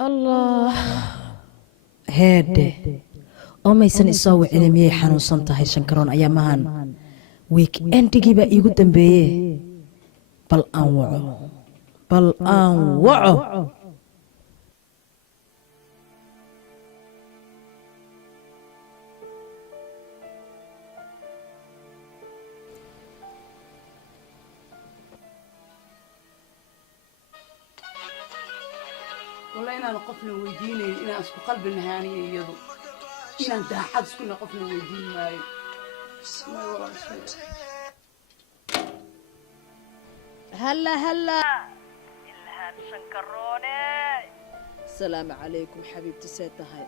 الله هاده أميسن إساوي علمية حنون صنتها شنكرون أيامهان ويك أنتجي بقى يقول تنبيه بل أنوعه والله أنا قفنا ويديني إنا أسكو قلب النهانية يضو إنا أنت أحد سكنا قفنا ويدين ماي ما والله شيء هلا إلهام شنكروني السلام عليكم حبيبتي سيتهاي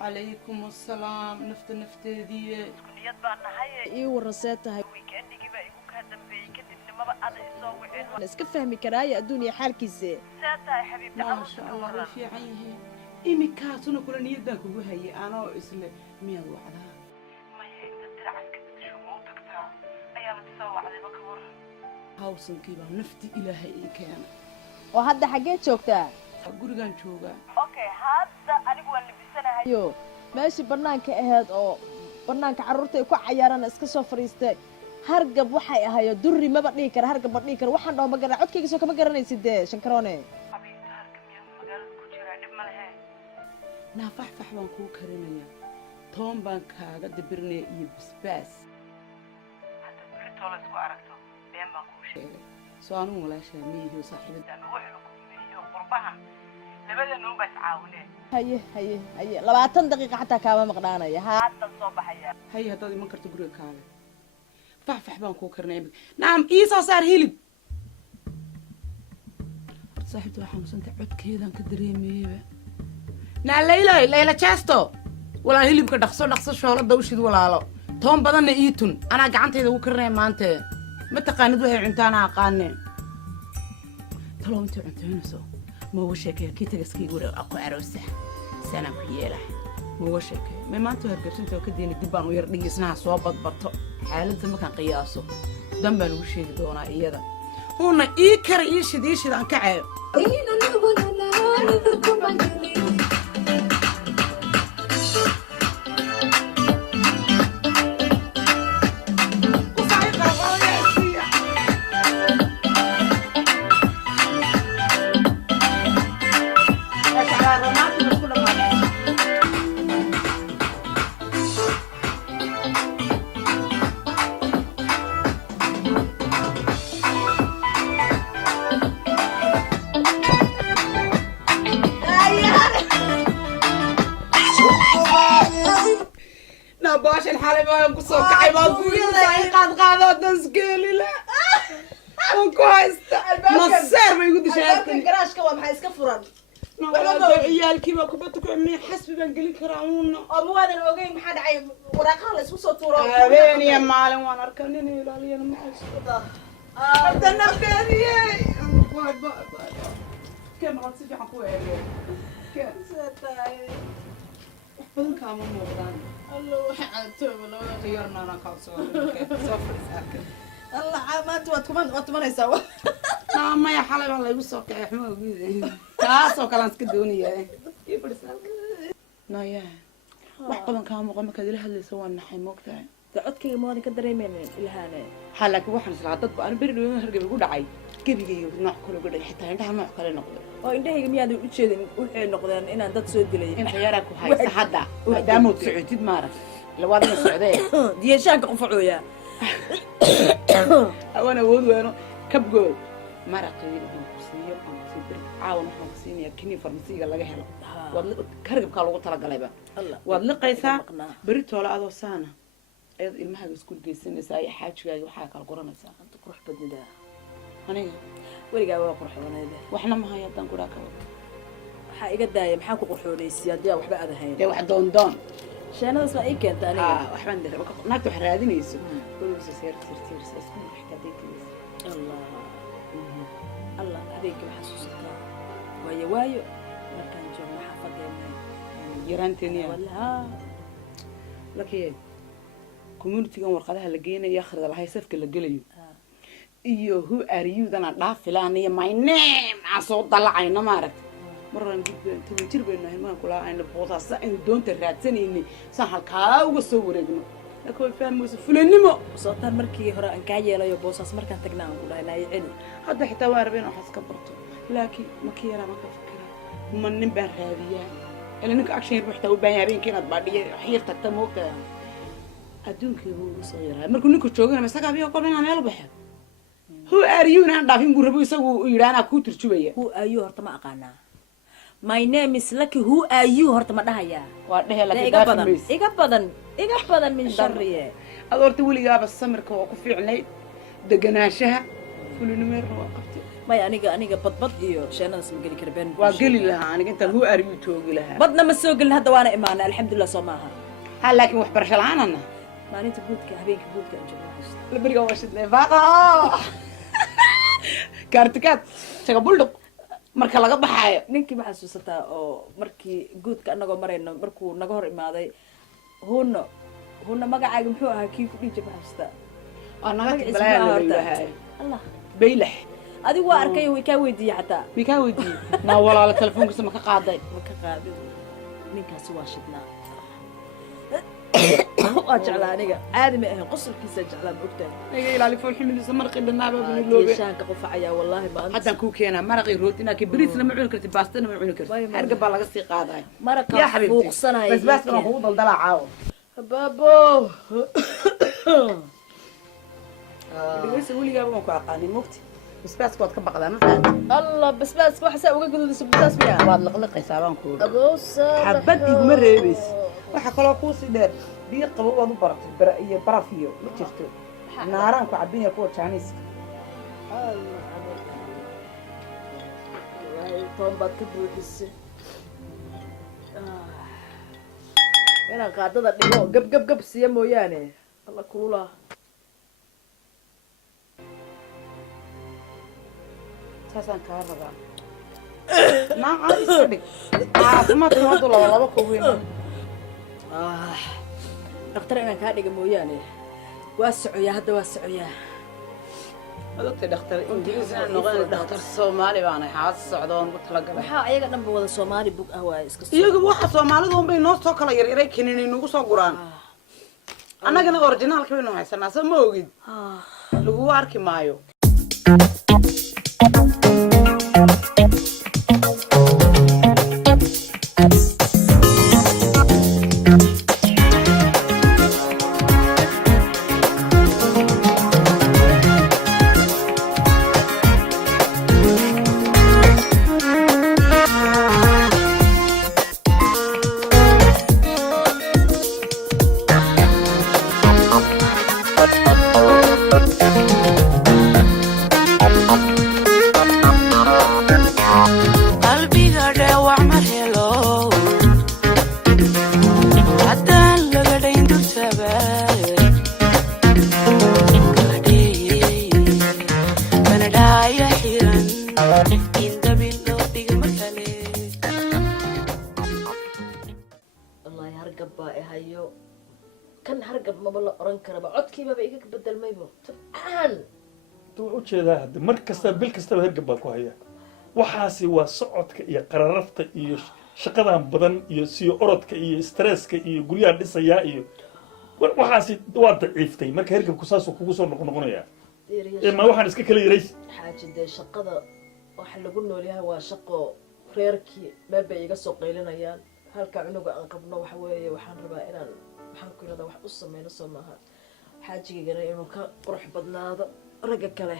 عليكم السلام نفت ذي كنيات بأن هاي إيه ورسيتهاي ويكأني جيبا يقولك هذا بيكتب ما بقى هذا يسوي إنه اسكت فهمي كراية الدنيا حالك إزاي سيتهاي حبيبتي ما شاء الله رفيع عيه إيمي كاتونا كل نيت ذاك وهي أنا وإسلام مية وعدها ما يقدر تلعب كده شو موتك تا أيام تسوي على بكبر هاوسن كيبا نفتي إلهي كان وهذا حاجات شوكتا gurigan joogaa okay hadda anigu waan libisanahayo meeshii banaanka ahayd oo banaanka carruurta ay ku cayaaraan iska soo fariistay hargab waxay ahayo durri maba dhigi kara hargab ma dhigi kara waxaan dhaw ma garan codkayga soo kama garanaysid shankaroone habiibta hargab yaa magaalada ku jira dhib ma lahayn naafaxfax baan kuu karinayaa toon baan kaaga dabirnaya iyo basbaas hadda berito la isku aragto been baan kuu sheegay soo anugu walaashaa miyihiyo saaxiibada qurbahan labadana u bas caawineen haye 20 daqiiqo xataa kaama maqnaanaya hadda soo baxaya haye haddaad iman karto guriga kaale faxfax baan kuu karinaya naam ii soo saar hilib saaxiibta waxaa musanta codkeedaan ka dareemayeyba naa layla jeesto walaa hilibka dhaqso shoolada ushid walaalo toon badanna ii tun anaa gacantayda ugu karinaya maante ma taqaanid waxay cuntaana aqaane talo intay cuntaynayso ما هو شكل كي تجسكي يقول أكو عروسة سنة كيلا ما هو شكل ما أنتوا هرجعتوا أنتوا كدين الدبان ويرني يسمع صوابط بطة حالة ما كان قياسه دم وش يدونا إياه هون إيكر إيش عن كعب باش الحالة ما ينقصوك عيباقول قاد تسكيلي لا وكويس نصير ما يقول شهادتني قراش كوا maxay iska furan ciyaalkii baa kubadda ku cunay xasbi baan gelin karaa uuna oo muwaadin ogeyn maxaa dhacay waraaqaha la isku soo tuuro habeen iyo maalin waan arkaa nin ilaaliyana ma haysto hadda nafteediyey كم غلط في حقوق كم ساتاي بدل كامل موضان الله حالته ولا غيرنا انا كاوسو صفر ساكن الله عامات واتمنى يسوى ما يا حلب الله يوسف يا حمو تاسو كلام اسك دونيه نايا wax badan ka muuqan marka la hadlayso waan naxay moogtahay codkayga moodin ka dareemeyneen ilhaane halka waxaan isla dad baan bari dhawaan hargab ugu dhacay gabigayo nooc kale uga dhacay xitaa indhaha nooc kale noqday oo indhahayga miyaad u jeedin waxay noqdeen inaan dad soo dilay in xiyara ku haysta hadda maadaama uu socodid maaras la waadna socday diyashaanka qufacooya awana wood weeno kabgool maraqii ku siiyo aan ku sii diray caawan waxaan ku siinayaa kini farmasiga laga helo wad kargabka lagu tala galayba wad liqaysaa bari toola adoo saana ayad ilmaha iskuul geysanaysaa ay xaajigaaga waxa kala qoranaysaa anta qurux badnida aniga wariga waa qurux badnayda waxna ma hayaan ku dhaaka waxa iga daayay maxaa ku qurxoonaysiin hadii waxba aad ahayn de wax doon sheenadaas ma ii keentay aniga waxbaan diray naagta wax raadinayso kulligiis seer iskuul xikaadeetiis الله هذيك محسوسنا وايو markaan joogno xafadeena yaraanteena walaha laakiin community-gan warqadaha la geenayo akhrida la haysafka la gelayo iyo who are you dana dhaafilaan iyo my name aan soo dalacayna ma arag maraan gudbeen toban jir baynu nahay maan kula ayna boosaasa aynu doonta raadsanayni saan halkaa uga soo wareegno laakiin way fahmayso fulanimo sootaan markii hore aan kaa yeelayo boosaas markaan tagnaa aan ku dhahay naay celi hadda xitaa waan rabeen waxaas ka barto laakiin ma ka yaraa ma ka fikiraa ma nin baan raadiyaa ila ninka action yar waxtaa u baahan yahay habeenkii inaad baadhiya xiir tagta moogtaa adduunkii buu ugu soo yaraa markuu ninka joogana isagaa biyo qolba inaan meel u baxo who are you inaan dhaafin buu rabo isagu yidhaa anaa kuu turjubaya who are you horta ma aqaanaa my name is Lucky who are you horta ma dhahayaa waa dhehe iga badan min sharriye ad horta weligaaba samirka waa ku fiicnayd deganaanshaha fulinimeerna waa qabtay may aniga badbad iyo sheenadaas ma geli kara been waa geli lahaa aniga intaan who are you toogi lahaa badna ma soo gelin hadda waana imaanay alxamdulillah soo maaha ha laakiin waxbarasho la-aanana maalinta guudka habeenka guudka aan joogno la beriga waa shidnay baaqa kaartikaad taga buldhuq marka laga baxaayo ninkii ma xasuusataa oo markii guudka anagoo marayno markuu naga hor imaaday huno magacaaga muxuu ahaa kii ku dhihi jir ma xasuustaa waa naga balaayahay allah baylax adigu waa arkay way kaa weydiiyey xataa way kaa weydiiyey naa walaalo telefoonkiisa ma ka qaaday ma ka qaadin ninkaasi waa shidnaa waa jeclaa aniga caadi ma ahayn qosolkiisa jeclaa ma ogtahay iga ilaali foolxumidiisa marqii dhanaaba biloobe shaanka qufacayaa wallaahi maanta haddaan kuu keenaa maraqii rootina ki bariisna ma cuni karti baastana ma cuni karti harga baa laga sii qaadaya maraqa fuuqsanaya basbaaskana kugu daldalaa caawo baabo dhegeysa weligaaba waan ku aqaanin mugti basbaaska waad ka baqdaa ma fahanti allah basbaaska waxa saa uga gududayso basbaas miya waad liqliqaysaa baan ku aboosa xabad iguma reebaysa waxaa kaloo kuusii dheer biyo qabo waad u baratay iyo baraf iyo ma jirto naaraan ku cabinaya kuwa jaaniiska toon baad ka buuxisay inaan qaadada dhigo gab siiya mooyaane alla kulula saasaan kaa rabaa naacaa iska dhig caafimaadka haddu laba ku weyn dhakhtar inaan kaa dhiga mooyaane waa socoyaa hadda waa socoyaa adogtay dhakhtar ingiriis inaan noqon dhakhtar soomaali baan ahay xaas socdo oon ugu talagalay maxaa ayaga dhanba wada soomaali bug ah waaye iska iyaga waxa soomaalidu unbay noo soo kala yaryaray keenin nagu soo guraan annagana originaalka baynu haysanaa soo ma ogid lagu arki maayo ujeedaa mar kasta bil kastaba hergab baa ku haya waxaasi waa socodka iyo qararafta iyo shaqadan badan iyo siyo orodka iyo stresska iyo guryaha dhisayaa iyo waxaasi waa daciiftay marka hergabku saasuu kugu soo noqonayaa ma waxaan iska kala yaray xaaji dee shaqada waxa lagu nool yahay waa shaqo reerkii meel bay iga soo qaylinayaan halka cunuga aan qabno waxa weeye waxaan rabaa inaan maxaan ku yidhahdaa wax u sameyno soo maaha xaajigaygana inuu ka qurux badnaado ragga kale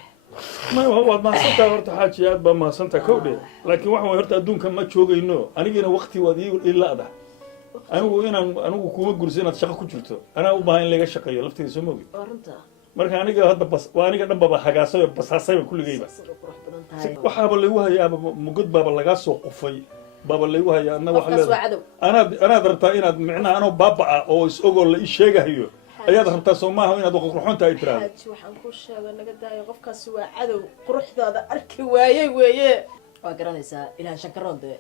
waad mahadsantaha horta xaaji aad baa mahadsantaha kowdhe laakiin waxa way horta adduunka ma joogayno anigina waqti waad ii la-da anigu kuma gursa inaad shaqo ku jirto anaa u baahan in laga shaqeeyo lafteeda soo mogi marka aniga hadda waa aniga dhan baba hagaasay basaasayba kulligayba waxaaba lagu hayaaba mugod baaba lagaa soo qufay baaba lagu hayaa anna waxa leedahay anaad rabtaa inaad micnaha anoo baaba-a oo is-ogoo la ii sheegahayo ayaad rabtaa soo maaha inaad qurxoonta ay tiraahdo xaaji waxaan ku sheegay naga daayo qofkaasi waa cadow quruxdaada arki waayey weeye waa garanaysaa ilaahan shankaroon dee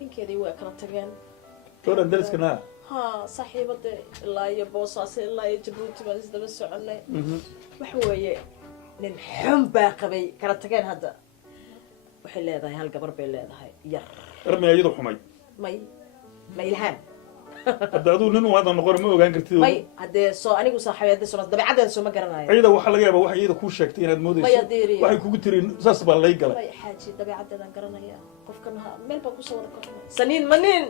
ninkeedii waa kala tageen gabadhan dariskana ha saaxiibade ilaa iyo boosaaso ilaa iyo jabuuti baan isdaba soconay waxa weeye nin xun baa qabay kala tageen hadda waxay leedahay hal gabar bay leedahay yar armay ayadu xumay may ma ilhaan hadda aduu nin u wada noqon ma ogaan kartid may haddee soo anigu saaxiibeeda soo dabeecaddeeda soo ma garanayo ayada waxa laga yaabaa waxay iyada kuu sheegtay inaad moodayso Maya deeriya. waxay kugu tiri saas baa lay galay may xaaji dabeecaddeedaan garanaya qofkan meel baan kusoo wada kornay saniin manin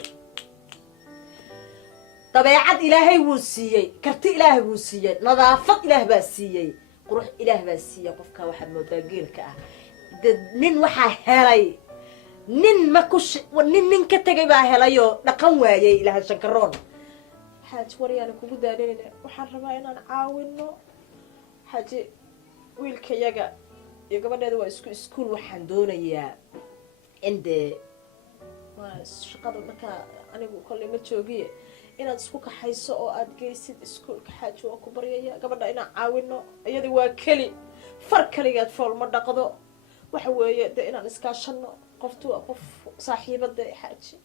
dabeecad ilaahay wuu siiyey karti ilaahay wuu siiyey nadaafad ilaah baa siiyey qurux ilaah baa siiyey qofka waxaad moodaa geelka ah dad nin waxaa helay nin ma ku nin ka tegay baa helayoo dhaqan waayey ilaahay shankaroon xaaji waryaana kugu daadinayna waxaan rabaa inaan caawino xaaji wiilkayaga iyo gabadheeda waa isku iskuul waxaan doonayaa in dee shaqada markaa anigu kolley ma joogiye inaad isku kaxayso oo aad geysid iskuulka xaaji waa ku baryaya gabadha inaan caawino iyada waa keli far kaligeed fool ma dhaqdo waxa weeye dee inaan iskaashano qoftu waa qof saaxiibada xaaji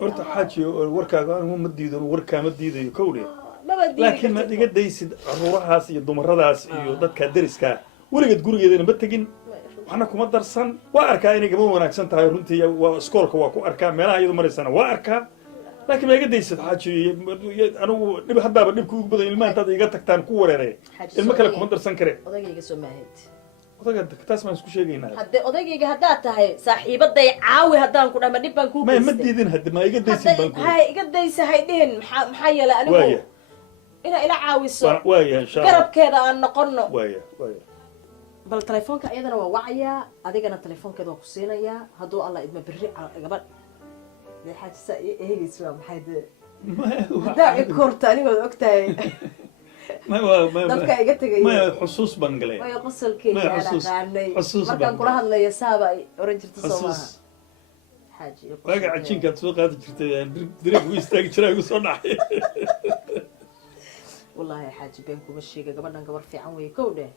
horta xaaji warkaaga anigu ma diido warkaa ma diidayo kowle maba diidi laakiin ma iga daysid caruurahaas iyo dumaradaas iyo dadka deriska weligeed gurigeedana ma tegin waxna kuma darsan waa arkaa inay gaba wanaagsan tahay runtii waa iskoolka waa ku arkaa meelaha iyadu maraysana waa arkaa laakiin ma iga daysid xaaji anigu dhib haddaaba dhibka ugu badan ilmaha intaad iga tagtaan ku wareeraya ilmo kale kuma darsan kare odagayga soo maahid odaga taas baan isku sheegaynaa hadde odagayga haddaad tahay saaxiibaday caawi haddaan ku dhama dhib baan kuu ma diidin hadde ma iga daysid baan ku hay iga daysa hay dhihin maxaa yeelay anigu waaya inaa ila caawiso waaya insha Allah garabkeeda aan noqono waaya waaya bal telefoonka iyadana waa wacayaa adigana telefoonkeeda waa ku siinayaa hadduu alla idma berri gabadh dee xaaji saa eegaysa waa maxay dee haddaa i korta anigood ogtahay dabka iga tegaya maya xusuus baan galay wayo qosolkeeda Maya, aan xusuus- aqaanay xusuus markaan baan kula hadlayo saaba ay oran jirta soo xusuus maaha xaaji iyo waaga qosolkeeda. cajiinkaad soo qaadi jirtay dariiq ugu istaagi jiraa igu soo dhacay wallaahi xaaji been kuma sheega gabadhan gabar fiican wey kow dheh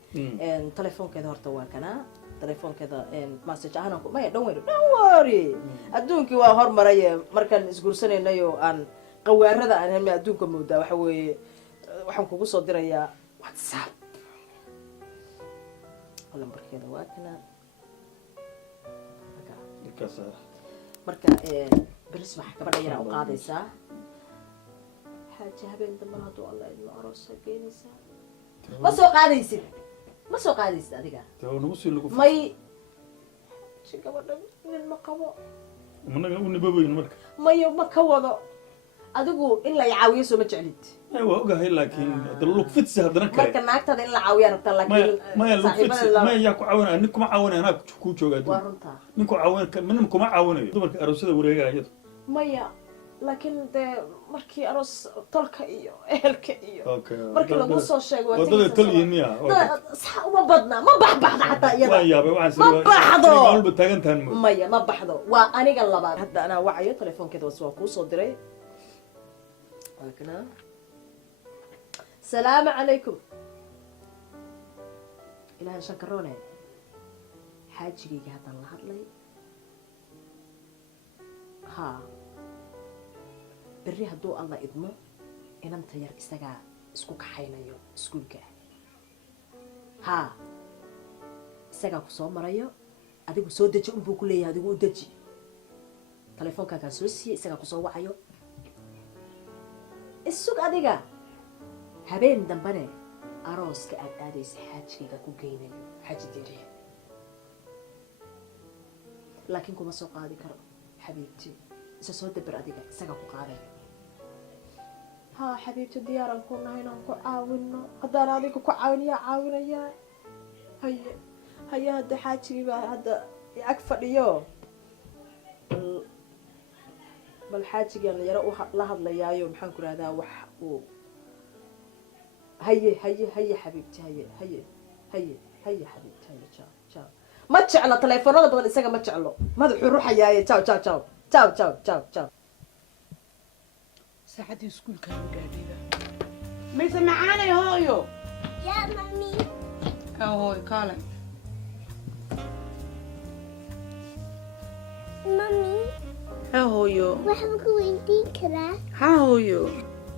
telefoonkeeda horta waa kanaa telefoonkeeda message ahaan maya dhan wari adduunkii waa hormaraye markaan isguursanaynayo aan qawaarada aan helmay adduunka moodaa waxa weeye waxaan kugu soo dirayaa whatsapp lambarkeeda waa kana marka beris waxa gabadha yaraa u qaadaysaa xaaji habeen dambe hadduu alla idmo aroosa geynaysaa ma soo qaadaysid ma soo qaadaysid adiga nagu sii lagu may si gabadha nin ma qabo managa u nibabayn marka mayo ma ka wado adigu in la caawiyo soo ma jeclid waa ogahay laakiin lugfidsi haddana kale marka naagtada in la caawiyaa rabtaa laakiin maya lugfidsi maya yaa ku caawinaya nin kuma caawinaya anaa kuu joogaa waa runtaa ninku nin kuma caawinayo dumarka aroosyada wareegaya iyadu maya laakiin dee markii aroos tolka iyo ehelka iyo markii lagu soo sheego wadada tolyiin miya uma badna ma baxbaxda xataa iyada waa yaabay waxaan ma baxdo walba taagantahan mo maya ma baxdo waa aniga labaad hadda anaa wacayo telefoonkeeda waa kuu soo diray وكنا السلام عليكم إلهي شكروني حاجي هذا الله لي ها بري هدو الله إدمو إن أنت ير إستجا سكوك حينايو سكوك ها إستجا كسوم مرايو أديك سود دج أم بقولي أديك ودج تلفون كان سوسي إستجا كسوم وعيو السوق أديكا habeen dambane arooska aad aadaysa xaajkayga ku geynayo xaaji diri laakiin kuma soo qaadi karo xabiibti isa soo dabar adiga isaga ku qaaday ha xabiibti diyaaran ku nahay inaan ku caawino haddaan adiga ku caawiniya caawinaya haye hadda xaajigii baa hadda ag fadhiyo bal xaajigan yaro la hadlayaayo maxaan ku rahdaa wax uu هيا هيا هيا حبيبتي هيا هيا هيا هيا حبيبتي هيا تشاو تشاو ما تشعل تليفون هذا بدل يسقى ما تشعله ما روح يا تشاو تشاو تشاو تشاو تشاو تشاو تشاو ساعتي سكول كانوا قاعدين ما يسمعاني هويو يا مامي هوي كالا مامي هويو وحبك ويدي كذا هويو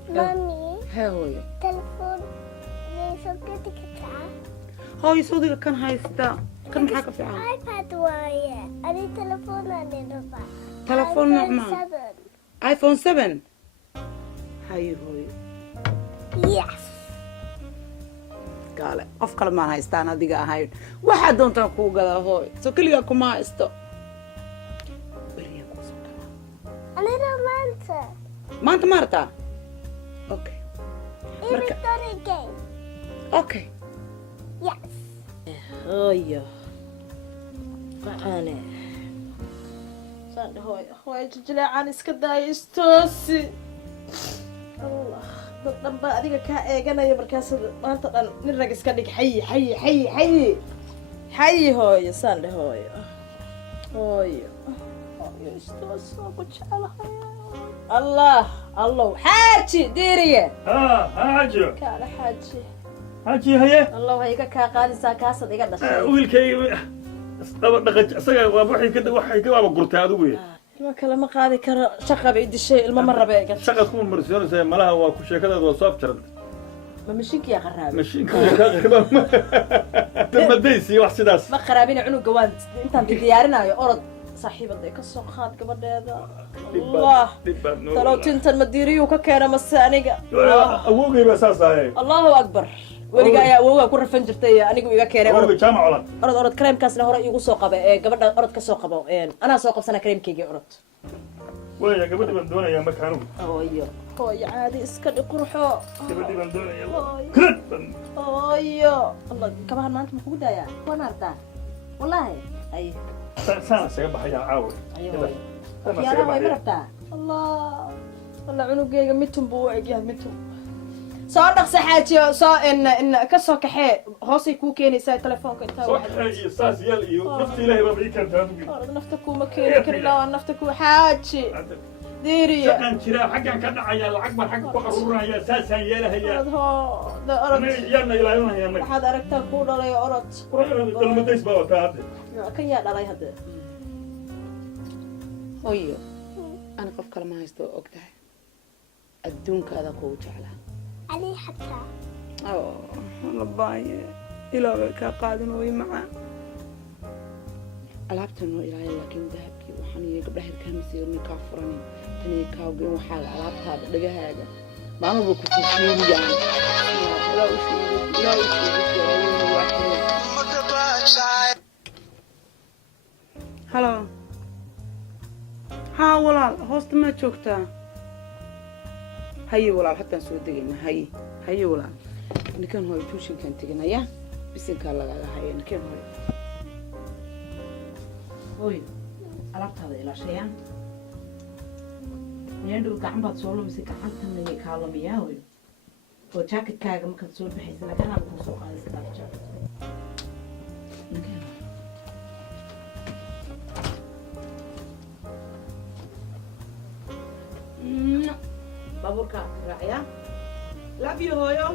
مامي هويو تلفون ليسوكتك كذا hooyo sawdiga kan haysta kan maxaa ka fiican iPad waaye. Ani telefoon aan rabaa. telefoon nocma iPhone 7 hayo hooyo Yes. gaale qof kale maan haystaan adiga ahayn waxaa doontaa kuu gadaa hooyo soo keligaa kuma haysto beriyaa kuusoo galaa Ani maanta. maanta ma artaa okay marka Story game. okay Yes. hooyo macaane saan hooyo hooyo jijileecaan iska daayo istoosi allah dad dhan baa adiga kaa eeganaya markaas maanta dhan nin rag iska dhig xayi hooyo saan dhe hooyo hooyo hooyo istoos waa ku jecelahay allah allow xaaji diiriye ها حاجة kaala xaaji حاجي هي allah waxay iga kaa qaadaysaa kaasad iga dhashay wiilkayga dhaqaj isaga waa waxay ka waaba gurtay adigu ilma kale ma qaadi karo shaqa bay dishay ilma ma rabe iga shaqad ku marsiinaysa malaha waa ku sheekadaada waa soo afjaran ma mashiinkiya qaraabay mashiinka ka qariban tamadaysi wax sidaas ma qaraabina cunuga waan intaan diyaarinaayo orod saaxiibada ka soo qaad gabadheeda allah talow tintan madiiriyuu ka keena mase aniga awoogay baa saas ahay allahu akbar weliga ayaa awoogaa ku rafan jirtay anigu iga keenay awoogay jaamac olad orod kareemkaasna hore iigu soo qaba gabadha orod ka soo qabo anaa soo qabsana kareemkaygii orod waya gabadhi baan doonayaa marka anugu hooyo hooyo caadi iska dhi qurxo gabadhi baan doonayaa hooyo allah kabahan maanta ma kugu daayaa waan artaa wallaahi ay saana isaga baxayaa caawa waxyaalaha way ma rabtaa allah allah cunugeyga mitun buu u egyahay mitun soo dhaqsa xaajiyo soo in ka soo kaxee hoosay kuu keenaysaa telefoonka intaa soo kaxeeyo saas yeel iyo nafti ilaahay baa ii keentay adigu orad nafta kuuma keeni kari laa nafta kuu xaaji diiriya shaqan jira xaggan ka dhacaya lacag baan xagga ku aruurinaya saasaan yeelahayaa orad hoo orad yaana ilaalinaya anaga waxaad aragtaa kuu dhalay orod dalmadays baa wataa hadda kan yaa dhalay hadde hooyo ani qof kale ma haysto og tahay adduunkaada kugu jeclaa Ani hataa. la baaye ilaa way kaa qaadin way macaa alaabtan oo ilaahay laakiin dahabkii waxaan iyo gabdhaha hirkaamasiirni kaa furanin tan iyo kaawgin waxaaga alaabtaada dhagahaaga maamaba ku fiiriyaan halo haa walaal hoosta maa joogtaa haye walaal haddaan soo degayna haye walaal ninkan hooyo tuushinkaan teganaya bisinkaa lagaga haya ninkan hooyo alaabtaada ilaashaya meendhow gacan baad soo lumisay gacantana kaa lumiyaa hooyo oo jaaketkaaga markaad soo baxaysa lakanaan kuu soo qaadaysa dhaaf jaaket baabuurka raacaya love you hooyo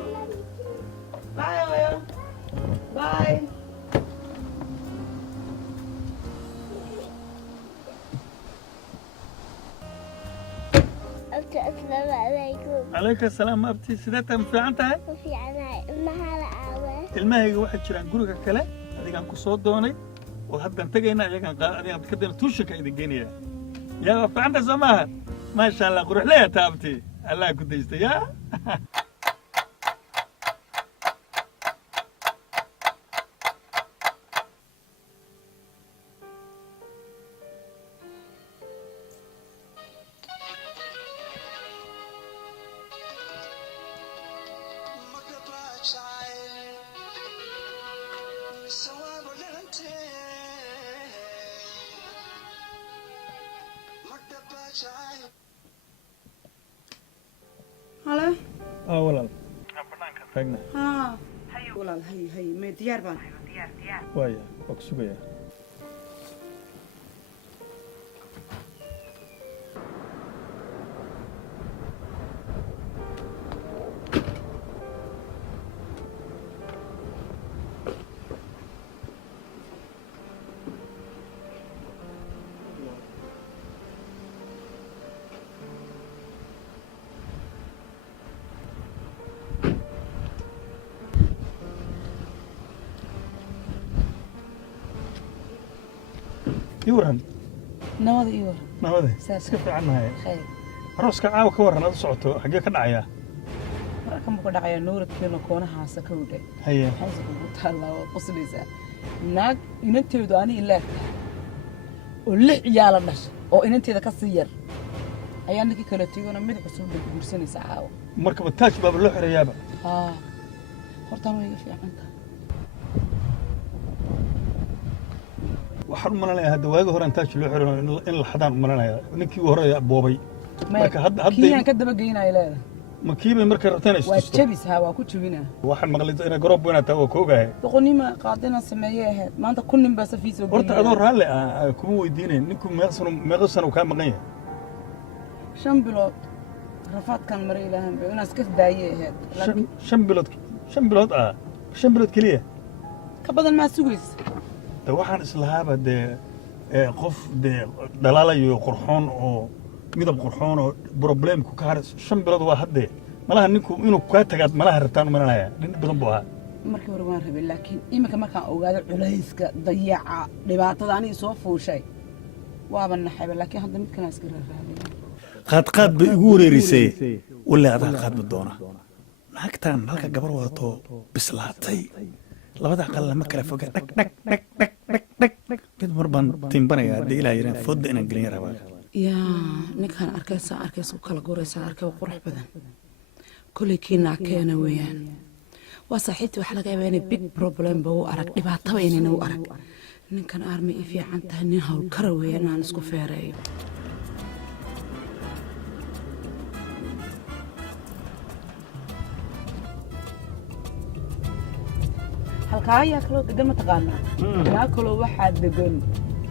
bye hooyo bye Assalamu alaikum. calayka salaam abti sideetaa ma fiican tahay Ma fiicanahay. Ilmaha la aawe. ilmahayga waxay jiraan guriga kale adigaan ku soo doonay oo haddaan tegayna adigaan kadana tuushanka idin geynaya yaa waa fiican tahay soo maaha maasha allah quruxleya taa abti allah ku daysta yaa halo walaal taagna haa walaal hay may diyaar baan waaya waa ku sugayaa يورن nabada ii waran نوده Saas. سكت عنها khayr روسك عاو كورن هذا صعته حقيقة كان عيا marka muxuu dhacayaa nuuradkeena koonahaasa ka wada هي xawsa ugu taallaa waa qoslaysaa naag inanteedu ani ilaag oo 6 ciyaala dhashay oo inanteeda ka sii yar ayaa ninkii kala tegona mid cusub bay guursanaysaa caawa مركب التاج باب اللوح ريابة haa hortaan way iga fiican tahay waxaan u malanayaa hadda waagi hore intaa loo xiran in la xadaan u malanayaa ninkii u hore boobay marka hadda kiyaan ka daba geynaya leedahay ma kiibay markay rabtaan waa istusto jabis haa waa ku jabinaa waxaan maqlay inay garoob weyn taa waa koogahay doqonima qaadina sameeyay ahayd maanta kun nin baa safiis oo horta adoo raalle ah kuma weydiinayn ninku meeqa sano kaa maqan yahay 5 bilood rafaadkan maray ilaahan bay inaas ka daayay ahayd laakiin 5 bilood ah 5 bilood kaliya ka badan ma sugaysa de waxaan islahaaba dee qof dee dhalaalayo qurxoon oo midab qurxoon oo problemku ka har 5 bilood waa haddee malaha ninku inuu kaa tagaad malaha rabtaan malanaya nin badan buu ahaa markii hore waan rabay laakiin iminka markaan ogaado culayska dayaca dhibaatada aniga soo fuushay waaba naxayba laakiin hadda mid kale iska raadinay qaad bay igu wareerisay walla adaa qaadba doona naagtaan halka gabar wadato bislaatay labada aqal lama kala foga dhag dhag dhag dhag dhag dhag mid mar baan timbanayaa hadda ilaa yaraan fooda inaan gelin rabaa yaa ninkaan arkaysa u kala guraysaa arkay qurux badan kulay kiinaa keena weeyaan waa saaxiibtii waxaa laga yaabaa inay big problem ba u arag dhibaataba inayna u arag ninkan aarma ii fiican tahay nin howlkara weeyaan inaan isku feereeyo halkaa ayaa kaloo degan mataqaanaa halkaa kaloo waxaa degan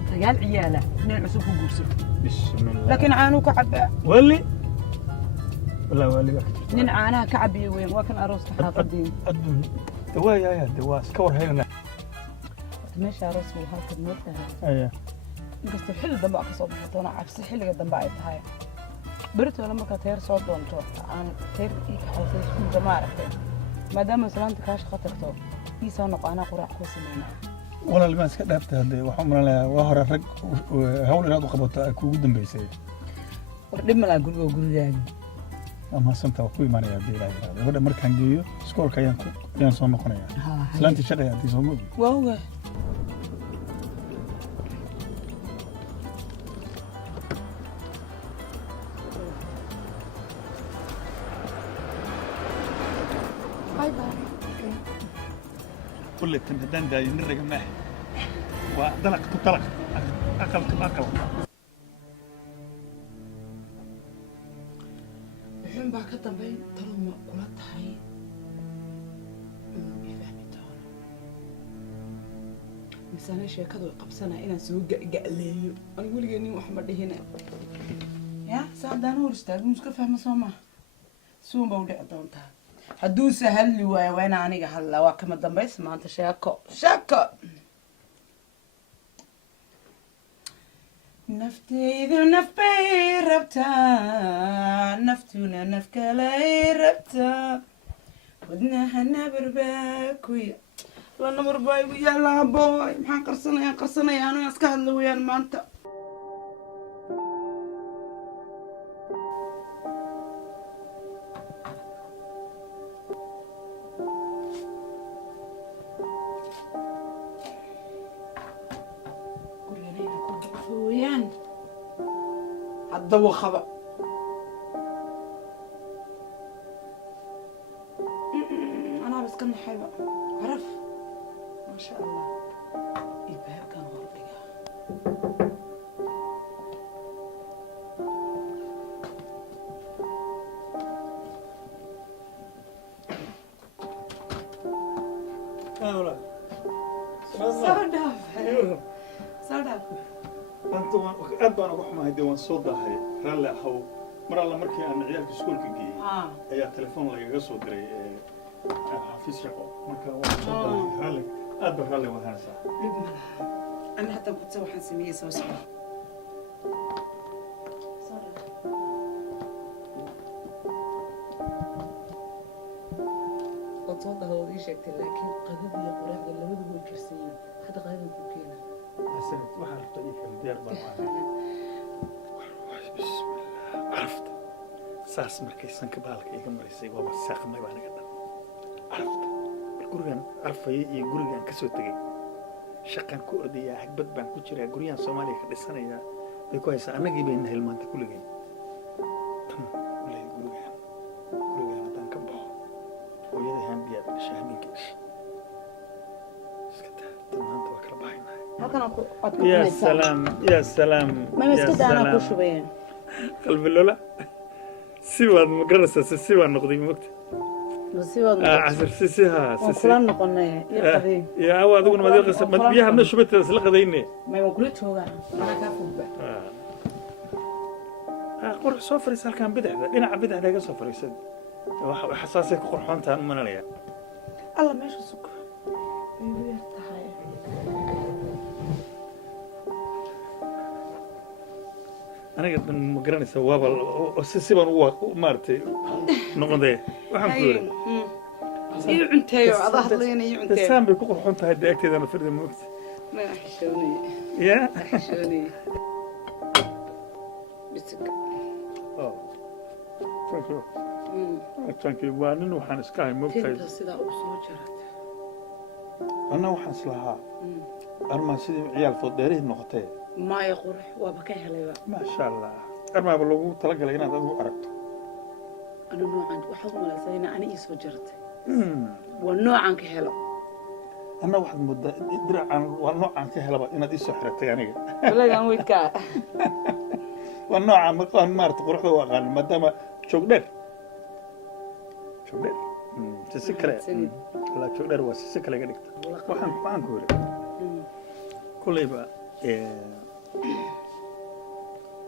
sagaal ciyaala nin cusub ku guursan bismillah laakiin caanuu ka cabaa wali wala wali nin caanaha ka cabiya weyn waa kan arooska xaafadiin adduun dawaaya de waa iska warhaynana meesha arooska waa halkan noo tahay aya inkastoo xilli dambe ka soo baxo doona cabsi xilliga dambe ay tahay beritoole markaa teer soo doonto aan teer ii ka xawsay iskuulka ma aragtay maadaama islaanta kaa shaqo tagto ii soo noqo anaa quraac kuu sameynaa walaal ma iska dhaafta hadde waxaan malanayaa waa hore rag hawl inaad u qabato ay kuugu dambaysay war dhib malaa guriga gurigaagi amaasanta waa ku imaanaya haddii ilaahay yaraado gabadha markaan geeyo iskoolka ayaan soo noqonayaa islaantii shaqaya haddii soo mogi waa ogaa كل التمهدان ده ينرق معه ودلق تطلق أقل أقل wuxuun baa ka dambayn talow ma kula tahay inuu ifahmi doono misaane sheekadu qabsanaya inaan soo ga'leeyo ani weligay nin wax ma dhihine ya saa haddaan hor istaago iska fahma soo maha suun baa u dhici doontaa hadduuse hadli waayo waa inaa aniga hadlaa waa kama dambaysa maanta sheeko naftaydu naf bay rabtaa naftuna naf kalay rabtaa wadnaha nabar baa kuya la nabar baa igu yaallaa booy maxaan qarsanaya aniga iska hadla weyaan maanta hadda wakaba anaaba iska naxayba caraf maasha allah ibaabkan hordhiga soo dhaaf أنت أبان أروح مع هدي وانصود هاي رلا حو مرة الله مركي أنا عيالك سكول كجي أي تلفون لا يقصد دري حفيز شقة مركا وانصود هاي رلا أبان رلا وهانسا أنا حتى كنت سوي حنسميه سوسة صوتها هو ذي شكل لكن قدد يا قرح اللي هو ذي كرسي حتى قدد بوكينا mahadsanid waxaa rabta ii kala diyaar baan bismillah carafta saas markay sanka baalka iga marisay waaba saaqmay baa naga dhan carafta gurigan carfaya iyo gurigan ka soo tegey shaqan ku ordayaa hagbad baan ku jiraa guryahan soomaaliya ka dhisanayaa bay ku haysaa annagii bayna hilmaanta kulligay tan ulay gurigan haddaan ka baxo hooyada haambiyaad dhashay habeenkii dhashay iska taa tan maanta waa kala baxaynahay يا سلام يا سلام ما مسكت انا كل شويه قلب اللولا سوى مقرصة سوى النقدي وقت سوى عسر سيها وكلنا نقولنا يا قديم يا هو هذوك ما دير قصة ما بيها من شو بتسلق ذيني ما يقولت هو انا كافو قرح صفر يسال كان بدع لنا بدع ده صفر يسد حساسك قرحانتها من انا الله ما يشو سكر ايوه تحيه أنا قد ما قرني سوابا سيبان هو مارتي نقضي وحن كوري يعنتي وعضه لينا يعنتي السام بيكون حنت هدي أكتر أنا فرد الموت ما حشوني يا حشوني بسك ثانك يو وانن وحن سكاي موت تنت سدا أبصر جرت أنا وحن سلها أرما سيدي عيال فوق داريه نقطة ما يقرح وبكيه ليبا ما شاء الله أرما بلوغو تلقى لينا ذو أركتو أنا نوعا وحضر ملاسينا أنا إيسو جرت والنوعا كهلا أنا واحد مدة درع عن والنوعا كهلا إنا دي سحرتي يعني ولا كان ويتكا والنوعا مقام مارت قرح ذو أغاني مدام شوكدر شوكدر سيسكرة لا شوكدر وسيسكرة قديك وحن كوري كل يبقى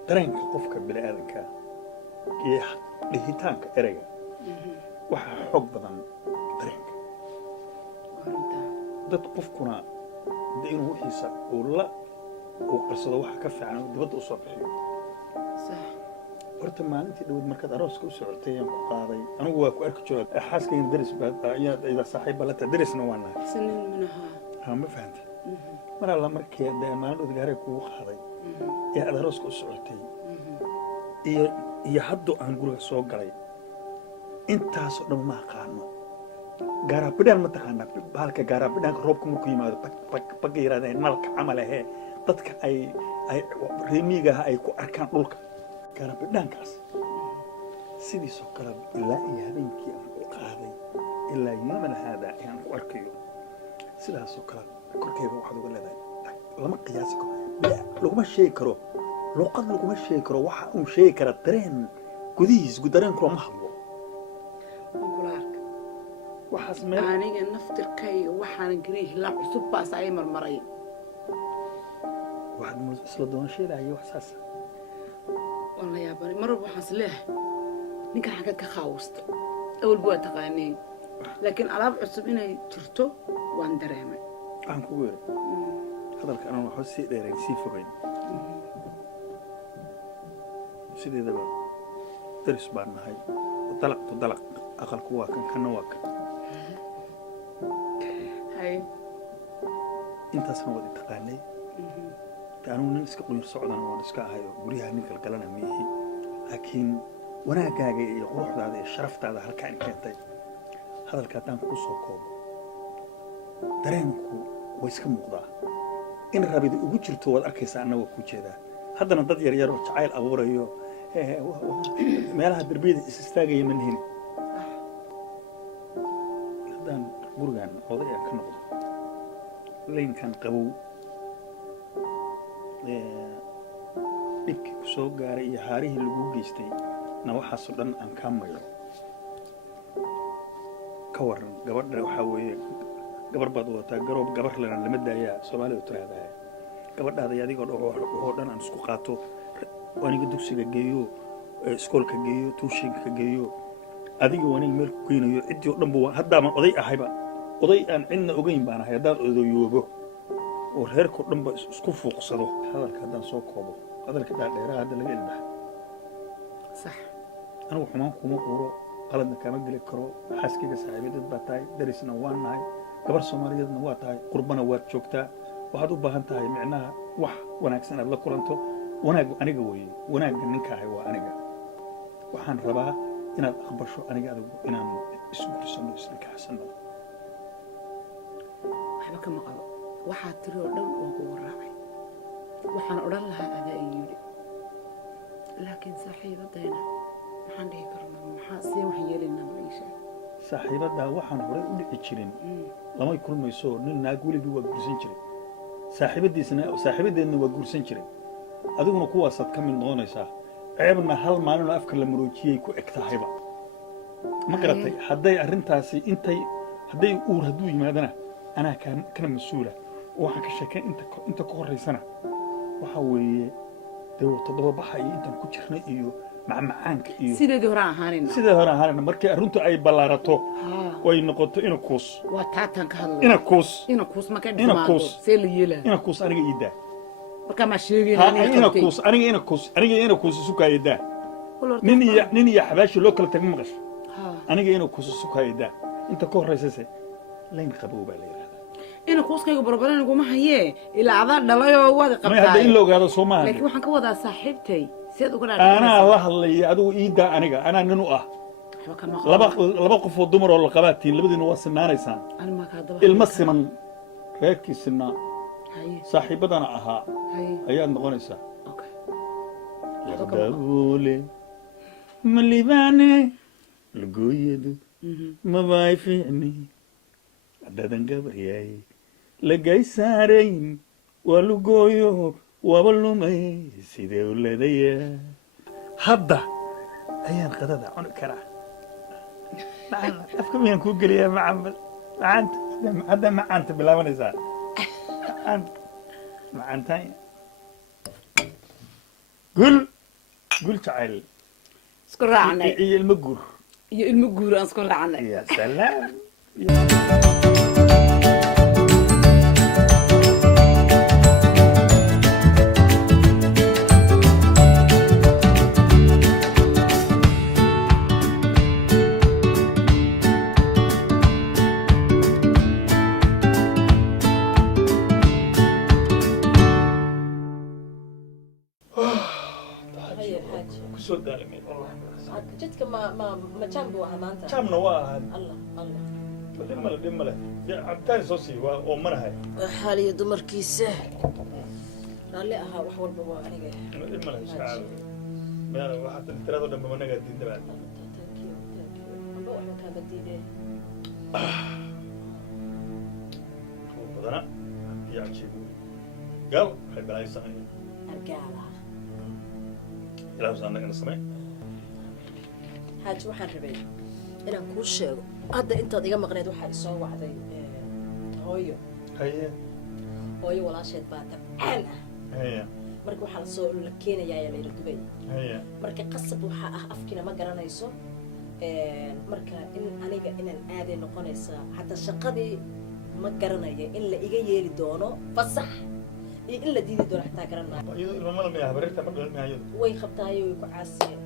dareenka qofka bini'aadanka iyo dhihitaanka ereyga waxa xoog badan dareenka dad qofkuna inuu wixiisa uu qarsado waxa ka fiican oo dibadda u soo bixiyo horta maalintii dhawaad markaad arooska u socotay ayaan ku qaaday anigu waa ku arki jiray xaaskayga daris ayaa saaxiib balata darisna waa nahay sinin minaha ma fahantay mar alla markii maalin odgaaray kugu qaaday ee aad arooska u socotay iyo hadduu aan guriga soo galay intaasoo dhan ma aqaano gaaraabidhaan ma taqaanaa bahalka gaaraabidhaanka roobka markuu yimaado bagga yidhahdeen nalka camal ahee dadka ay reemiigaha ay ku arkaan dhulka gaaraabidhaankaas sidiisoo kale ilaa iyo habeenkii aan ku qaaday ilaa yooman haada aan ku arkayo sidaasoo kale korkeyga waxaad uga leedahay lama qiyaasi karo laguma sheegi karo luqad laguma sheegi karo waxa uu sheegi kara dareen gudihiis dareenku ma hadlo angulaarka waxaas meel aniga naftirkay waxaan gariih la cusub baas ay marmaray waxaad isla doonasheedahay wax saas والله يا بني مرة بحصلها نكر حاجات كخاوست أول بوقت تقانين لكن ألعاب عصبينه ترتو واندرهمه عن كوير هذا أنا وحسي دايرين سيفوين سيدي دابا درس بارنا هاي وطلق أقل كواك كنواك هاي أنت سنودي تقاني كانوا نسك قير صعدا ونسك هاي وريها نك الكلام ميهي لكن وانا كاجي يروح هذا الشرف هذا هالكائن كنتي هذا الكلام كوسو كوب dareenku way iska muuqdaa in rabid ugu jirto wad arkaysaa annaga ku jeeda haddana dad yar yar oo jacayl abuurayo meelaha darbiyada is istaagaya manhin haddaan gurigan oday aan ka noqdo leynkan qabow dhibkii ku soo gaaray iyo haarihii lagu geystay na waxaasoo dhan aan kaa mayo ka waran gabadha waxaa weeye gabar baad wataa garoob gabar lana lama daayaa Soomaalidu tiraahdaa gabadhaada adigoo oo dhan aan isku qaato aniga dugsiga geeyo iskoolka geeyo tuushinka geeyo adiga wani meel ku keenayo cidii oo dhan buu hadda ma oday ahayba oday aan cidna ogeyn baan ahay hadaan odayoobo oo reerku dhan ba isku fuuqsado hadalka hadaan soo koobo hadalka dheeraha hadda laga ilbax صح anigu xumaan kuma qoro qaladna kama gali karo xaaskiga saaxiibadad baa tahay darisna waan nahay gabar Soomaaliyeedna waa tahay qurbana waad joogtaa waxaad u baahan tahay micnaha wax wanaagsan aad la kulanto wanaag aniga weeye wanaagga ninkaahay waa aniga waxaan rabaa inaad aqbasho aniga adigu inaan isguursano isnikaxsano waxba kama qabo waxaa tiri oo dhan waan kugu raacay waxaan odhan lahaa adaa ii yidhi laakiin saaxiibadayna maxaan dhihi karnaa maxaa see waxaan yeelaynaa malaisha saaxiibaddaa waxaan horey u dhici jirin lamay kulmayso nin naag weligii waa guursan jiray saaxiibadeedna waa guursan jiray adiguna kuwaasaad ka mid noqonaysaa ceebna hal maalinoo afka la maroojiyey ku eg tahayba ma garatay hadday arrintaasi hadday uur hadduu yimaadana anaa kana mas-uula oo waxaan ka sheekayn inta ka horraysana waxa weeye dee toddoba baxa iyo intaan ku jirnay iyo macmacaanka iyo sideedii hore ahaanayna markii arrintu ay ballaarato way noqoto inakuus waa taataan ka hadlay inakuus ma ka dhimaado see la yeelaa inakuus aniga iidaa markaa maa sheegayna aniga inakuus isu kaayadaa nin iyo xabaashi loo kala taga maqash aniga inakuus isu kaayadaa inta ka horraysase layn qabow baa la yidhahdaa inakuuskayga barbaran iguma hayee ilaa adaa dhalayoo waad qabtaay hadda in la ogaado soo maaha laakiin waxaan ka wadaa saaxiibtay seed uga anaa la hadlaya adigu iidaa aniga anaa nin u ah laba qof oo dumar oo la qabaatiin labadiina waa sinaanaysaan ilma siman reerkii sinaa saaxiibadana ahaa ayaad noqonaysaa laqdabuule malibaane lagooyadu mabaay fiicni dadan gabaryaay lagay saarayn waa lugooyo waaba lumay sidee u leedaya hadda ayaan qadada cuni karaa afka miyaan kuu geliyaa macaanta hadda macaanta bilaabanaysaa macaantaan gul jacayl isku raacnay iyo ilmo guur aan isku raacnay ya salaam jidka ma jam buu ahaa maanta jamna waa ahaa allah dhib male cabitaan soo sii waa oo manahay xaaliyo dumarkiisa raalli ahaa wax walba waa aniga dhib male shacab waxaad tirado dhanba managaa diindabaa amba waxba kaama diidee badana iyo cajiibu gaal waxay balaayo sameeyeen argaala ilaahu saanagana samey xaaji waxaan rabay inaan kuu sheego hadda intaad iga maqneed waxaa isoo wacday hooyo walaasheed baa dabcaan ah marka waxaa la keenayaa layla dubay marka qasab waxaa ah afkiina ma garanayso marka in aniga inaan aaday noqonaysaa hataa shaqadii ma garanaya in la iga yeeli doono fasax iyo in la diidi doono xataa garan maayo way qabtaayo way ku caasiyeen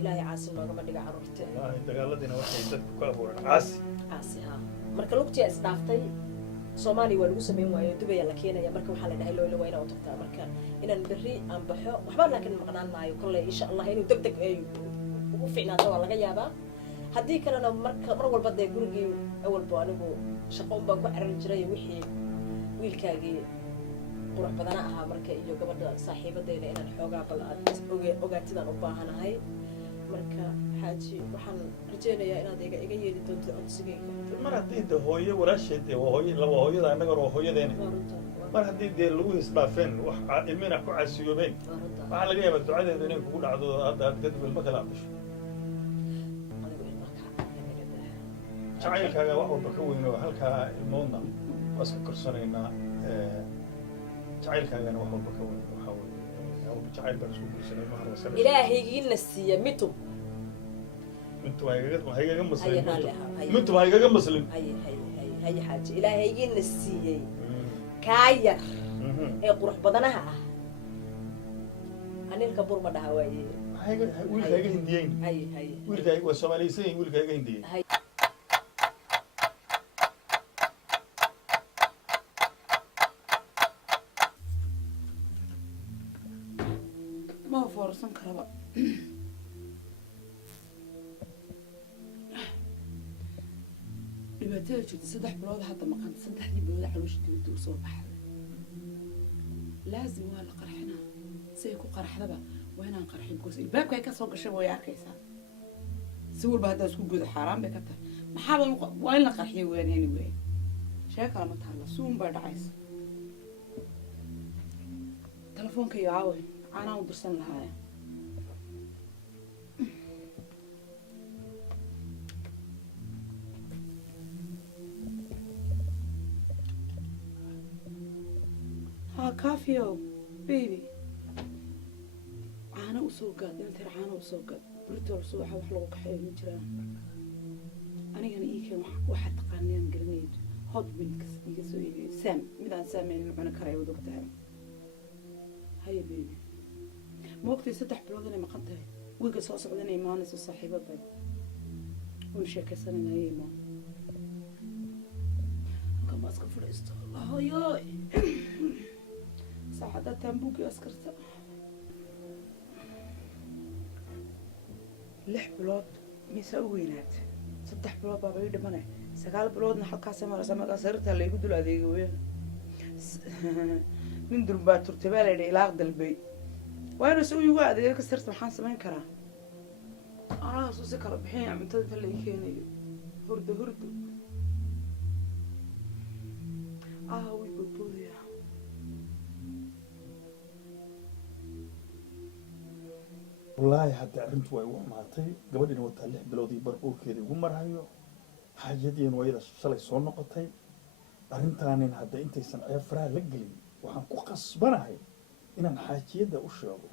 ilaahay caasi noogama dhiga carruurta dagaaladiina waxay dadku ka abuureen caasi haa marka lugtiya isdhaaftay soomaaliya waa lagu samayn waayo dubaya la keenaya marka waxaa la dhahay loola waa inaa u tagtaa marka inaan berri aan baxo waxba laakiin maqnaan maayo kolley insha allah inuu deg deg ay ugu fiicnaato waa laga yaabaa haddii kalena mar walba dee gurigii awalba anigu shaqo un baan ku carari jiray wixii wiilkaagii qurux badana ahaa marka iyo gabadha saaxiibadeyda inaan xoogaa bal aad ogaatidaan u baahanahay marka xaaji waxaan rajeynayaa inaad iga yeeli doonto codsigeyga mar haddii de hooyo walaasheed laba hooyada annagana waa hooyadeena mar haddii dee lagu hisdhaafeen wax ilmina ku caasiyoobeen waxaa laga yaabaa ducadeedu inay kugu dhacdo hadda aad kadib ilmo kale aad dhasho jacaylkaaga wax walba ka weyno halkaa ilmoodna waa iska korsanaynaa jacaylkaagana wax walba ka weyn waxaa weeye jacayl baan isku guursanay mahar ilaahaygiina siiya mitub haygaga maslin mitub haygaga maslin haye xaaji ilaahaygiina siiyey kaa yar ee qurux badanaha ah anilka bur ma dhaha waaye wiilka iga hindiyeyn wiilka waa soomaaliysan wiilka iga hindiyey foorsan karaba dhibaatada jirta 3 bilood hadda maqan 3 bilood caloosha dibadda u soo baxday laazim waa la qarxinaa si ay ku qarxdaba waa inaan qarxin because ilbaabka ay ka soo gashay way arkaysaa si walba haddaa isku guda xaaraan bay ka tahay maxaaba waa in la qarxiyo weyn anyway shee kale ma taalla suun baa dhacaysa telefoonka iyo caawe caanaan u dirsan lahaaya ها كافيو بيبي عانا وسوقات انت عانا وسوقات بريتول سوحة وحلو كحيل مجرى أنا كان إيكا واحد تقانيان قرنيد هوت ميلكس يسوي سام مدان سامين معنا كراي ودكتها هاي بيبي ما وقتي 6 بلود أنا ما قنتها ويقى صوص عدنا إيمانس وصاحبة طيب ونشيك سنة هاي إيمان كم أسكت في الإستوى الله ياي ساعدة تنبوكي أسكرتها 6 بلود مسوينات 6 بلود بابا يدمنه 9 بلودنا حكاسة مرة سمكة صرتها اللي يقولوا هذه وين من دربات ترتبالي إلى عقد البيت وأنا أسوي واحد إذا كسرت محان سمين كرا أنا أسوي كرا بحين عم تدفع اللي يكيني هردو ويبوديا والله حتى أرنت ويوح معطي قبل إنه وتعلق بلودي برقور كذي ومرهايو حاجتين ويدا شلي صون نقطي أرنتانين حتى أنت يسن أفرا لقلي وحن قص بناهي إن حاجيدا وشابو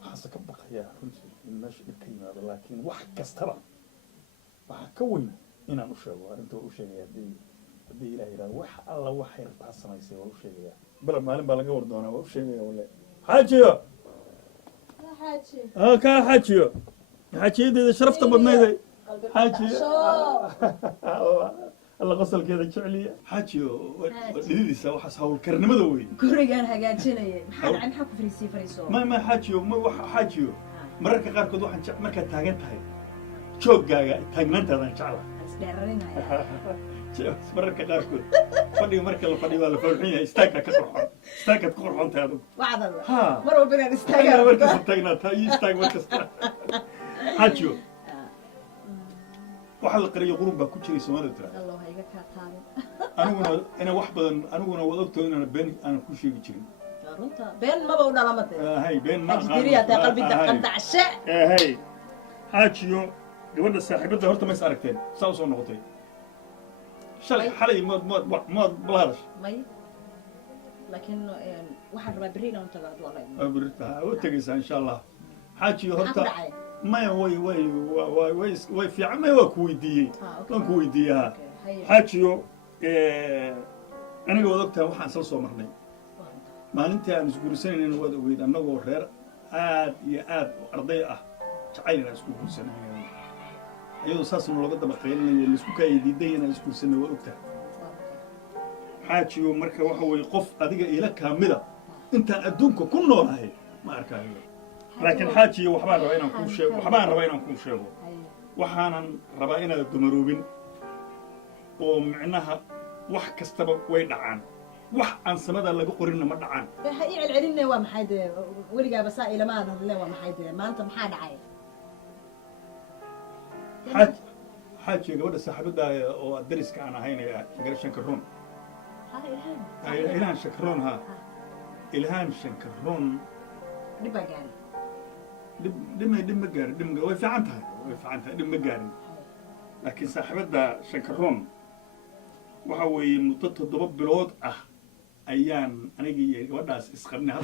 حاسك بقى يا رنتي الناس الكلمة لكن واحد كسترا وحكوين إن أنا وشابو أرنت وشيء دي إلهي لا وح الله وحير تحسن يصير وشيء بلا مالين بلا جور دونا وشيء ولا حاجة حاجة حاجة إذا شرفت بدني حاجة الله غسل كذا شعلية حاجة لذي سوا حسوا الكرنم ذوي كوريجان هجاجيني محل عن حكوا فريسو ما حاجة حاجة مرة كقار كذا واحد مرة كتاجنت هاي شوك جاي تاجنت هذا شعله مرة كقار كذا مرة كلا فدي ولا فرحية استاكت كقرحون تهذا وعد الله ها مرة بينا نستاجر أنا مركز استاجنا تاي استاج مركز حاجة وحل قرية غروب كل سمارة ترى الله هيك كاتان أنا واحد أنا وضعت أنا بين أنا كل شيء بيجري رنتا بين ما بقول على متى هاي بين ما أجدري يا قلبي دقت عشاء هاي حاجة قبل الساحب ده هرت ما يسألكتين ساوسون نقطي شل حلي ما بلارش ماي لكن يعني واحد ما برينا وانت قاعد والله بريتها وتجلس إن شاء الله حاجة هرت ما وي في عمي وكويدي كويديها حاجة أنا وضعتها وحن سلسو مرني ما أنت أنا سكول سنة إنه وضع ويد أنا وغير آد أرضية تعين أنا سكول سنة أيضا أساس من الوقت بقيل اللي سكول كيدي أنا سكول سنة وضعتها حاجة مركب وحوي قف أديك إلى كاملة أنت أدونك كل نور هاي ما أركاه لكن حاجة وحبان ربينا نكون شيء وحبان ربينا نكون شيء وحنا ربينا الدمروبين ومعناها وح كستبب وين دعان وح عن سماد اللي بقولنا ما دعان هي العلنا ومحيد ورجع بسائل ما هذا اللي ومحيد ما أنت محاد عاي حاجة قبل السحب ده ودرس كأنا هنا غير شنكرون إلهام شنكرون ها إلهام شنكرون دبجان دم جار وفي عنتها دم جار لكن صاحب ده شنكرون وحوي مطط الضباب بالوضع أيام أنا جي وداس إسخني هذا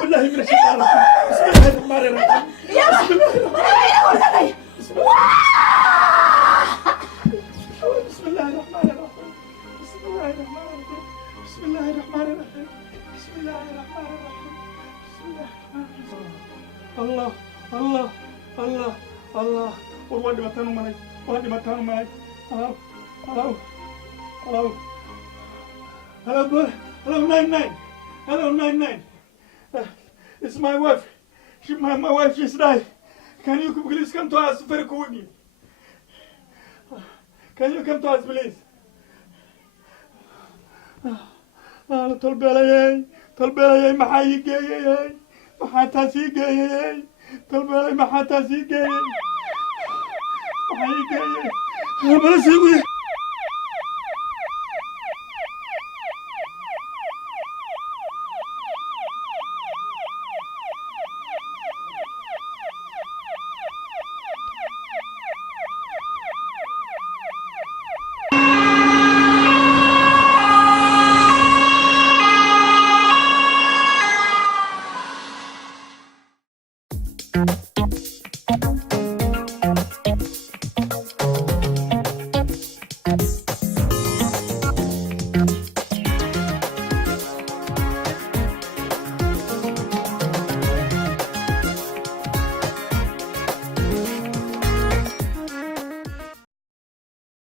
بالله من الشيطان بسم الله الرحمن الرحيم بسم الله الرحمن الرحيم بسم الله الرحمن الرحيم بسم الله الرحمن الرحيم بسم الله الرحمن الرحيم بسم الله الرحمن الرحيم الله الله الله الله واحد مكانه مالي واحد مكانه مالي hello hello hello hello hello 99 hello 99 it's my wife my wife she's died can you please come to us very quickly can you come to us please طلبي maxaa ii geeyay maxaa taas ii geeyay طلبي maxaa taas ii geeyay maxaa ii geeyay bala sii